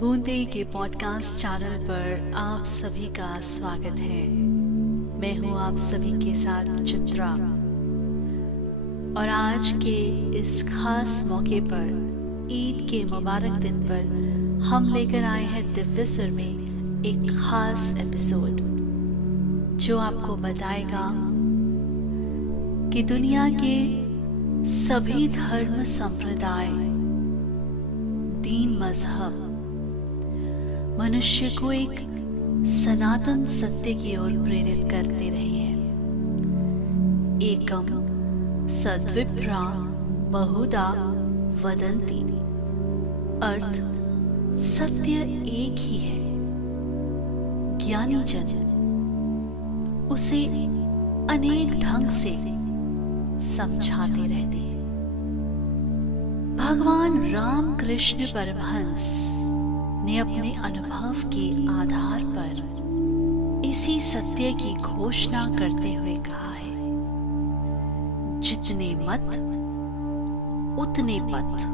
बूंदे के podcast channel पर आप सभी का स्वागत है। मैं हूं आप सभी के साथ चित्रा, और आज के इस खास मौके पर, ईद के मुबारक दिन पर, हम लेकर आए हैं दिव्य सुर में एक खास एपिसोड जो आपको बताएगा कि दुनिया के सभी धर्म संप्रदाय, दीन, मजहब मनुष्य को एक सनातन सत्य की ओर प्रेरित करते रहे हैं। एकम सद्विप्रा बहुधा वदन्ति, अर्थ सत्य एक ही है। ज्ञानी जन उसे अनेक ढंग से समझाते रहते हैं। भगवान रामकृष्ण परमहंस ने अपने अनुभव के आधार पर इसी सत्य की घोषणा करते हुए कहा है, जितने मत उतने पथ।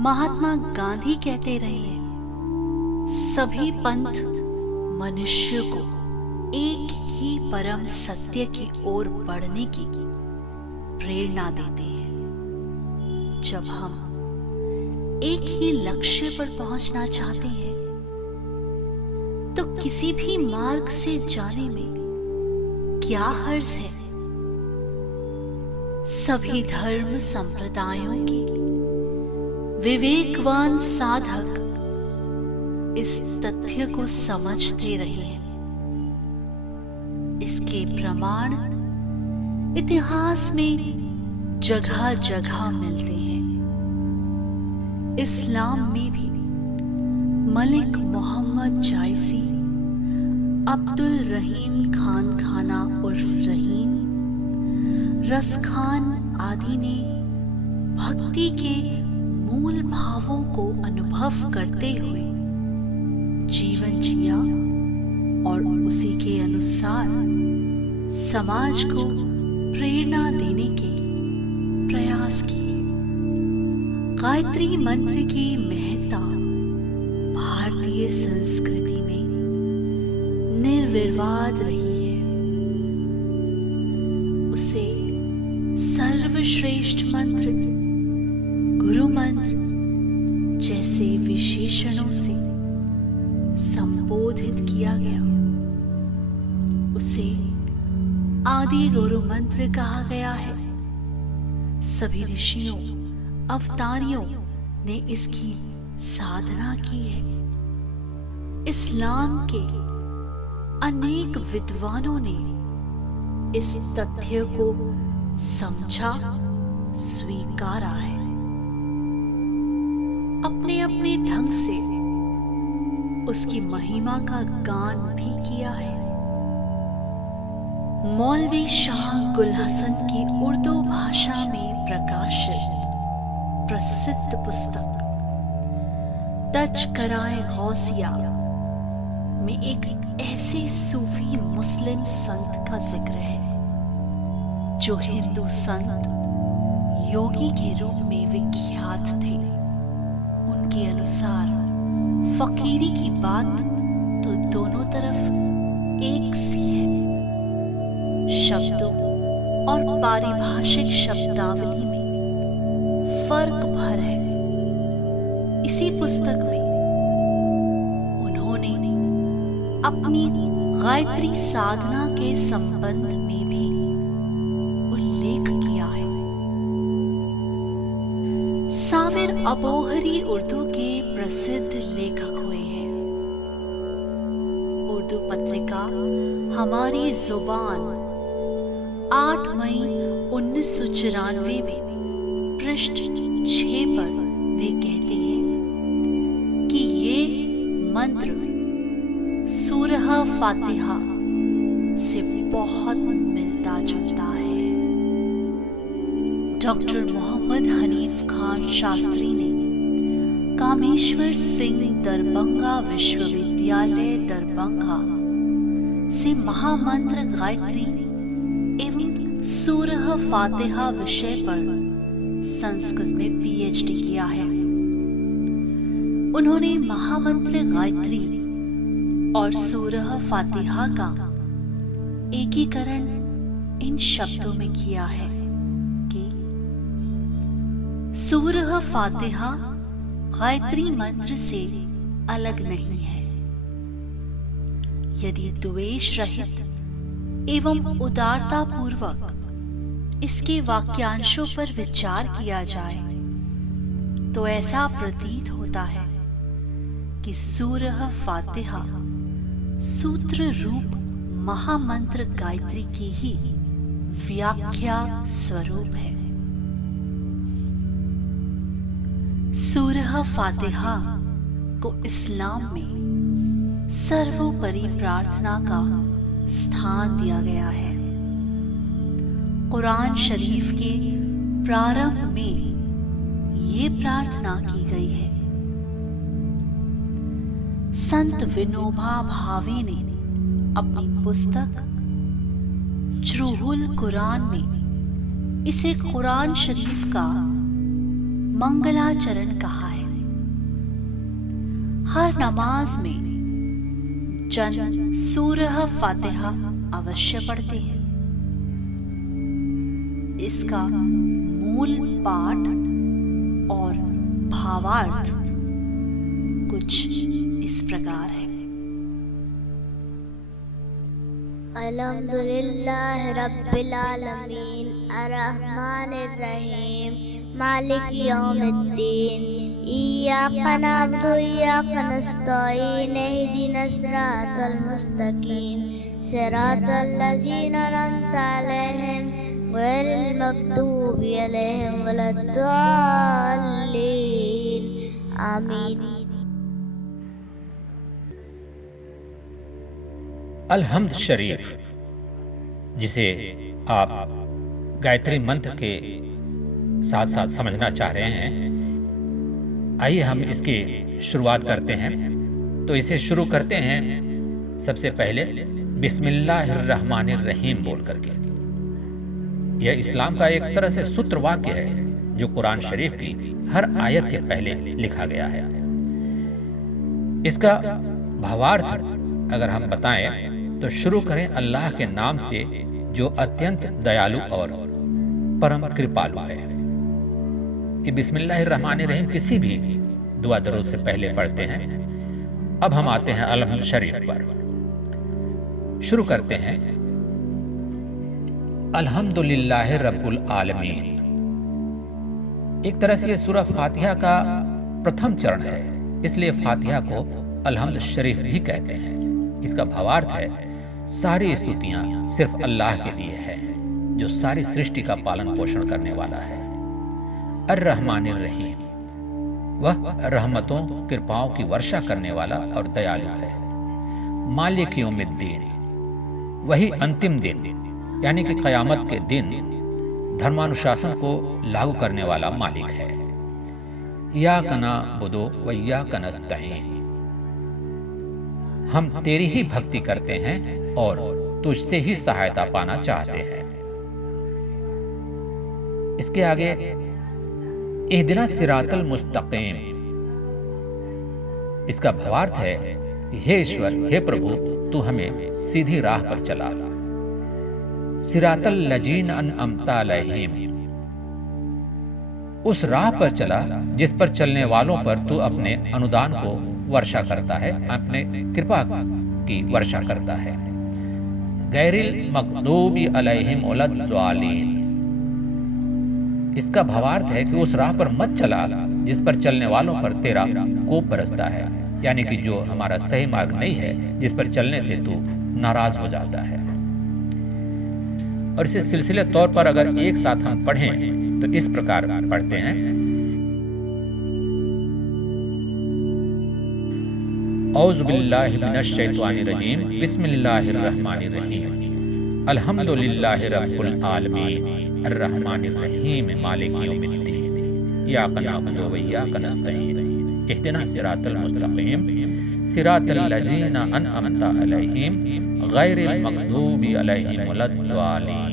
महात्मा गांधी कहते रहे हैं, सभी पंथ मनुष्य को एक ही परम सत्य की ओर बढ़ने की प्रेरणा देते हैं। जब हम एक ही लक्ष्य पर पहुंचना चाहते हैं तो किसी भी मार्ग से जाने में क्या हर्ज है। सभी धर्म संप्रदायों के विवेकवान साधक इस तथ्य को समझते रहे हैं। इसके प्रमाण इतिहास में जगह जगह मिलते हैं। इस्लाम में भी मलिक मोहम्मद जायसी, अब्दुल रहीम खान खाना उर्फ रहीम, रस खान आदि ने भक्ति के मूल भावों को अनुभव करते हुए जीवन जिया और उसी के अनुसार समाज को प्रेरणा देने के प्रयास किए। गायत्री मंत्र की महत्ता भारतीय संस्कृति में निर्विवाद रही है। उसे सर्वश्रेष्ठ मंत्र, गुरु मंत्र जैसे विशेषणों से संबोधित किया गया। उसे आदि गुरु मंत्र कहा गया है। सभी ऋषियों, अवतारियों ने इसकी साधना की है। इस्लाम के अनेक विद्वानों ने इस तथ्य को समझा, स्वीकारा है। अपने अपने ढंग से उसकी महिमा का गान भी किया है। मौलवी शाह गुल हसन की उर्दू भाषा में प्रकाशित प्रसिद्ध पुस्तक तज़किराए गौसिया में एक ऐसे सूफी मुस्लिम संत का जिक्र है जो हिंदू संत योगी के रूप में विख्यात थे। उनके अनुसार फकीरी की बात तो दोनों तरफ एक सी है। शब्दों और पारिभाषिक शब्दावली में फर्क भर है। इसी पुस्तक में उन्होंने अपनी गायत्री साधना के संबंध में भी उल्लेख किया है। साबिर अबोहरी उर्दू के प्रसिद्ध लेखक हुए हैं। उर्दू पत्रिका हमारी जुबान 8 मई 1994 में पृष्ठ 6 पर वे कहते हैं कि ये मंत्र सूरह फातिहा से बहुत मिलता जुलता है। डॉक्टर मोहम्मद हनीफ खान शास्त्री ने कामेश्वर सिंह दरभंगा विश्वविद्यालय दरभंगा से महामंत्र गायत्री एवं सूरह फातिहा विषय पर संस्कृत में पीएचडी किया है। उन्होंने महामंत्र गायत्री और सूरह फातिहा का एकीकरण इन शब्दों में किया है कि सूरह फातिहा गायत्री मंत्र से अलग नहीं है। यदि द्वेष रहित एवं उदारता पूर्वक इसके वाक्यांशों पर विचार किया जाए तो ऐसा प्रतीत होता है कि सूरह फातिहा सूत्र रूप महामंत्र गायत्री की ही व्याख्या स्वरूप है। सूरह फातिहा को इस्लाम में सर्वोपरि प्रार्थना का स्थान दिया गया है। कुरान शरीफ के प्रारंभ में ये प्रार्थना की गई है। संत विनोबा भावे ने अपनी पुस्तक चरूहुल कुरान में इसे कुरान शरीफ का मंगलाचरण कहा है। हर नमाज में जन सूरह फातिहा अवश्य पढ़ते हैं। इसका मूल पाठ और भावार्थ कुछ इस प्रकार है। अल्हम्दुलिल्लाह रब्बिल आलमीन अर्रहमानिर रहीम मालिक यौमिद्दीन इय्याका नअबुदु व इय्याका नस्तईन इहदिनस सिरातल मुस्तकीम सिरातल लज़ीना अनअमता अलैहिम गैरिल मग़दूबि अलैहिम वलद्दाल्लीन आमीन। अलहम्द शरीफ, जिसे आप गायत्री मंत्र के साथ साथ समझना चाह रहे हैं, आइए हम इसकी शुरुआत करते हैं। तो इसे शुरू करते हैं सबसे पहले बिस्मिल्लाहिर्रहमानिर्रहीम बोल करके। यह इस्लाम का एक तरह से सूत्र वाक्य है जो कुरान शरीफ की हर आयत के पहले लिखा गया है। इसका भावार्थ अगर हम बताएं तो शुरू करें अल्लाह के नाम से जो अत्यंत दयालु और परम कृपालु है। ये बिस्मिल्लाहिर्रहमानिर्रहीम किसी भी दुआ दरूद से पहले पढ़ते हैं। अब हम आते हैं अलहम्द शरीफ पर। शुरू करते हैं अल्हम्दुलिल्लाहि रब्बुल आलमीन। एक तरह से ये सूरह फातिहा का प्रथम चरण है, इसलिए फातिहा को अलहम्द शरीफ भी कहते हैं। इसका भावार्थ है सारी स्तुतियां सिर्फ अल्लाह के लिए है जो सारी सृष्टि का पालन पोषण करने वाला है। अर्रहमानिर रहीम, वह रहमतों कृपाओं की वर्षा करने वाला और दयालु है। मालिक यौमिद्दीन, वही अंतिम दिन यानी कि क़यामत के दिन धर्मानुशासन को लागू करने वाला मालिक है। इय्याका नअबुदु व इय्याका नस्तईन, हम तेरी ही भक्ति करते हैं और तुझसे ही सहायता पाना चाहते हैं। इसके आगे इहदिना सिरातल मुस्तकीम, इसका भावार्थ है हे ईश्वर, हे प्रभु, तू हमें सीधी राह पर चला। सिरातल लजीना अनअमता अलैहिम, उस राह पर चला जिस पर चलने वालों पर तू अपने अनुदान को वर्षा करता है, अपने कृपा की वर्षा करता है। गैरिल मग़दूबि अलैहिम वलद्दालीन, इसका भावार्थ है कि उस राह पर मत चला जिस पर चलने वालों पर तेरा कोप बरसता है, यानी कि जो हमारा सही मार्ग नहीं है, जिस पर चलने से तू नाराज हो जाता है। और इसे सिलसिले तौर पर अगर एक साथ हम पढ़ें तो इस प्रकार पढ़ते हैं औज़ु बिल्लाहि मिनश शैतानिर रजीम, बिस्मिल्लाहिर्रहमानिर्रहीम, अल्हम्दुलिल्लाहि रब्बिल आलमीन, अर्रहमानिर रहीम, मालिक यौमिद्दीन, इय्याका नअबुदु व इय्याका नस्तईन, इहदिना सिरातल मुस्तकीम, सिरातल लज़ीना अनअमता अलैहिम, गैरिल मग़दूबि अलैहिम वलद्दालीन।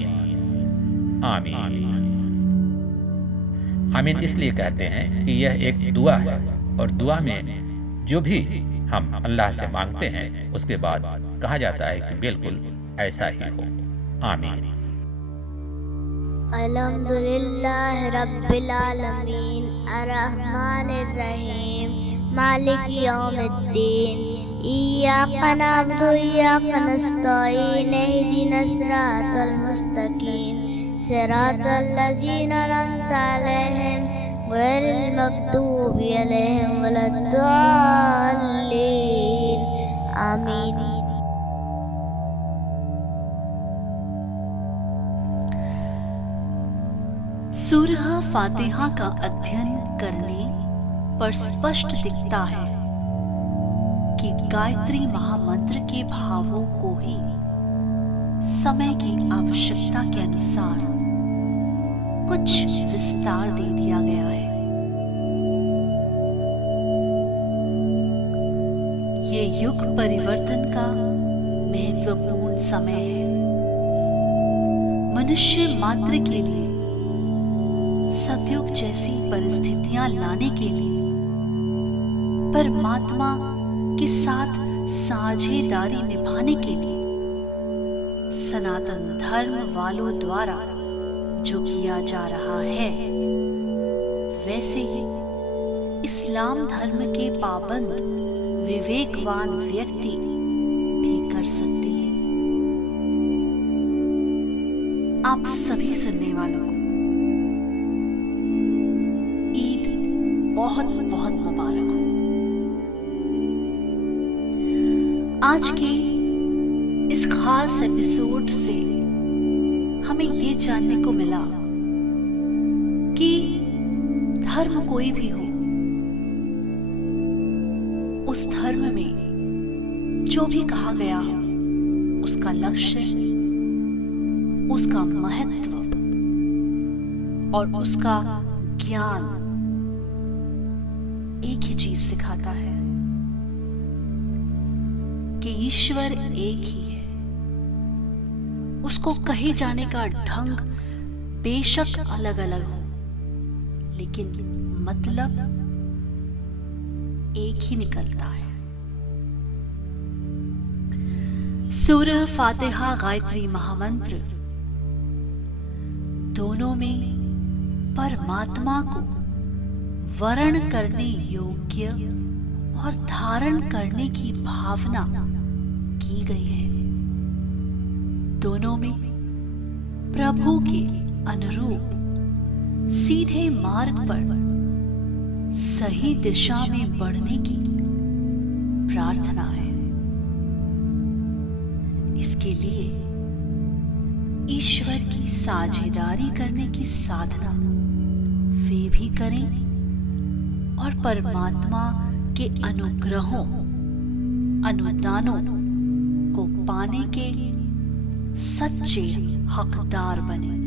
आमीन। आमीन इसलिए कहते हैं कि यह एक दुआ है और दुआ में जो भी हम अल्लाह से मांगते हैं उसके बाद कहा जाता है कि बिल्कुल ऐसा ही हो। आमीन। अल्हम्दुलिल्लाह रब्बिल आलमीन अर्रहमानिर रहीम मालिक यौमिद्दीन इय्याका नअबुदु व इय्याका नस्तईन इहदिनस सिरातल मुस्तकीम सिरातल लज़ीना अनअमता अलैहिम गैरिल मग़दूबि अलैहिम वलद्दाल्लीन। आमीन। सूरह फातिहा का अध्ययन करने पर स्पष्ट दिखता है कि गायत्री महामंत्र के भावों को ही समय की आवश्यकता के अनुसार कुछ विस्तार दे दिया गया है। ये युग परिवर्तन का महत्वपूर्ण समय है। मनुष्य मात्र के लिए सतयुग जैसी परिस्थितियां लाने के लिए परमात्मा के साथ साझेदारी निभाने के लिए सनातन धर्म वालों द्वारा जो किया जा रहा है, वैसे ही इस्लाम धर्म के पाबंद विवेकवान व्यक्ति भी कर सकते हैं। आप सभी सुनने वालों को ईद बहुत बहुत मुबारक हो। आज के इस खास एपिसोड से हमें ये जानने को मिला कि धर्म कोई भी हो, उस धर्म में जो भी कहा गया हो उसका लक्ष्य, उसका महत्व और उसका ज्ञान एक ही चीज सिखाता है कि ईश्वर एक ही है। उसको कहे जाने का ढंग बेशक अलग अलग हो, लेकिन मतलब एक ही निकलता है। सूरह फातिहा गायत्री महामंत्र दोनों में परमात्मा को वर्ण करने योग्य और धारण करने की भावना की गई है। दोनों में प्रभु के अनुरूप सीधे मार्ग पर सही दिशा में बढ़ने की प्रार्थना है। इसके लिए ईश्वर की साझेदारी करने की साधना वे भी करें और परमात्मा के अनुग्रहों अनुदानों को पाने के सच्चे हकदार बने।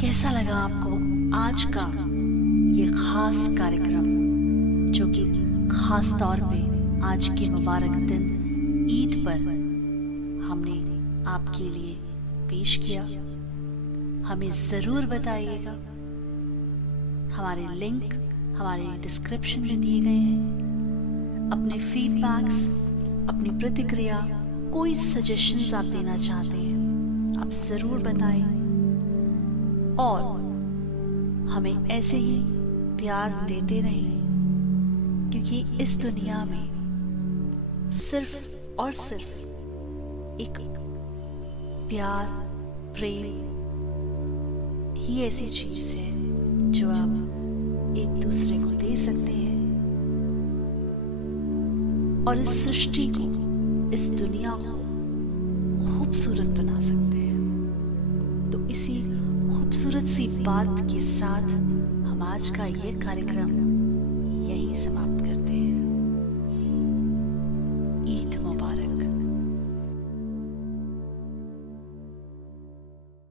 कैसा लगा आपको आज का ये खास कार्यक्रम, जो कि खास तौर पे आज के मुबारक दिन ईद पर हमने आपके लिए पेश किया? हमें जरूर बताइएगा। हमारे लिंक हमारे डिस्क्रिप्शन में दिए गए हैं। अपने फीडबैक्स, अपनी प्रतिक्रिया, कोई सजेशंस आप देना चाहते हैं आप जरूर बताएं और हमें ऐसे ही प्यार देते रहें, क्योंकि इस दुनिया में सिर्फ और सिर्फ एक प्यार, प्रेम ही ऐसी चीज है जो आप एक दूसरे को दे सकते हैं और इस सृष्टि को, इस दुनिया को खूबसूरत बना सकते हैं। तो इसी खूबसूरत सी बात के साथ हम आज का ये कार्यक्रम यहीं समाप्त करते हैं।